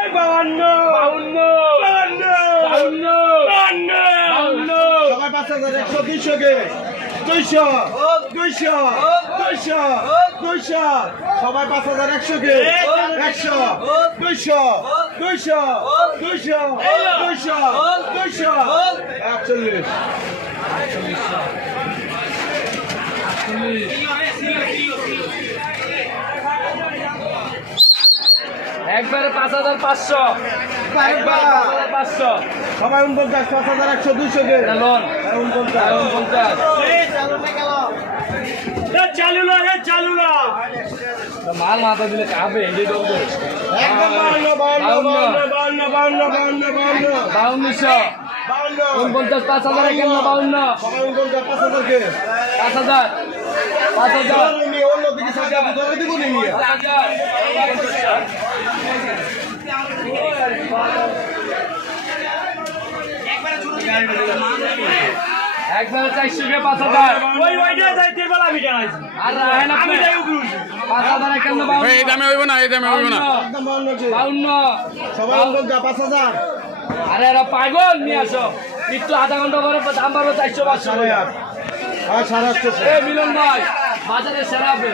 52 সবাই 5000 100 200 কে 200 সবাই 5100 কে 100 200 41 একবারে 5500 একবার 5500 সবাই 49 5100 200 কে লোন 49 চালু না মাল মাথা দিলে কাবে এই তো একদম 52 49 5000 একান্ন 52 সবাই 5000 কে 5000 অন্য দিকে সাজা ধরে দিব নি একবারে 400 কে 5000 ওইটা যাইতে বলা আমি জানাইছি আর রাহেন আমি যাই উপরে 5000 একান্ন 52 এই দামে হইব না একদম 52 কে 52 সবাই 5000 আরে এরা পাগল নিয়ে আসো একটু আধা ঘন্টা পরে দাম পাবে 400 500 আর 850 এই মিলন ভাই বাজারে সেরা হবে